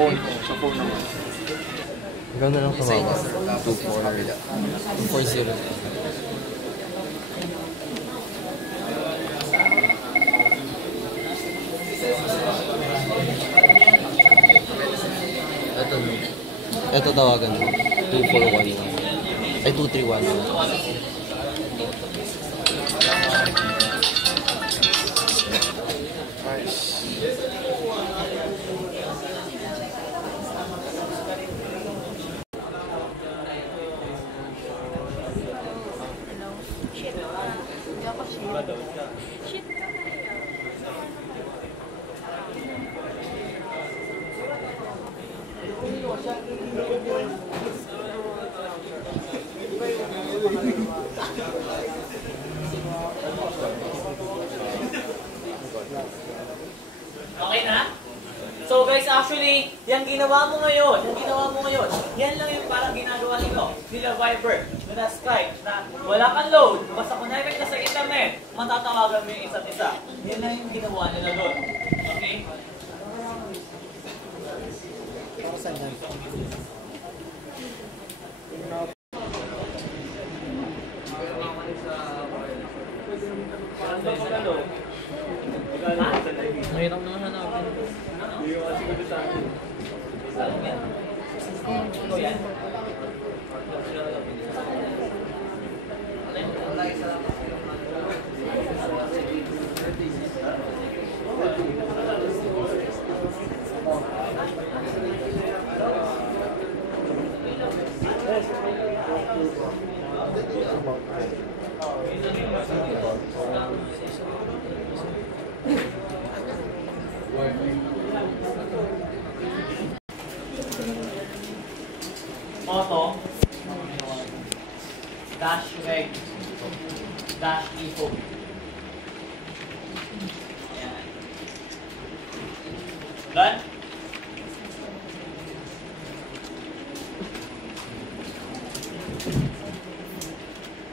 phone. Sa phone naman. Ganda lang sa mga 240. 240. Ito tawagan mo. 2411. Ay, 2311. Okay na? So guys, actually, yung ginawa mo ngayon, yan lang yung parang ginagawa nila Viber, nila Skype, na wala kang load, basta connected ka sa internet, matatawagan mo yung isa't isa. Yan lang yung ginawa nila doon. Okay? Mahirap naman hanapin. Hindi yung kasi gusto sa akin. Isa lang yan. Ito yan. Moto dash reg dash info. Ayan. Done?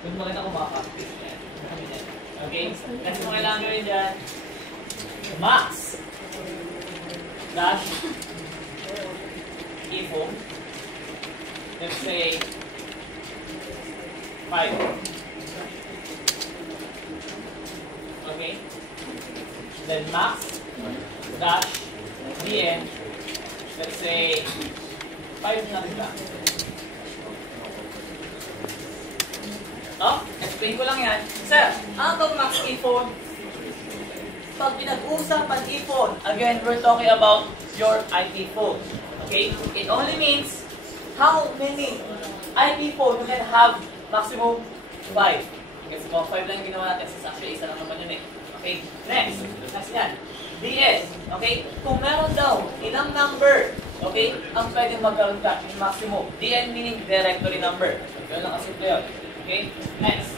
Kung makita ko makaka-practice. Okay? Kasi mo kailangan gawin dyan, max dash info. Let's say 5. Okay? Then max dash dn. Let's say 5 na rin lang. Oh, explain ko lang yan. Sir, ang max e-phone, pag pinag-uusapan e-phone, again, we're talking about your IP phone. Okay? It only means how many IP phone you can have maximum 5. Kasi kung 5 lang ginawa natin, sa actually isa lang naman yun eh. Okay? Next. Next yan. DS. Okay? Kung meron daw ilang number, okay, ang pwedeng magkaroon ka yung maximum. DN meaning directory number. Yun lang kasimple yun. Okay? Next.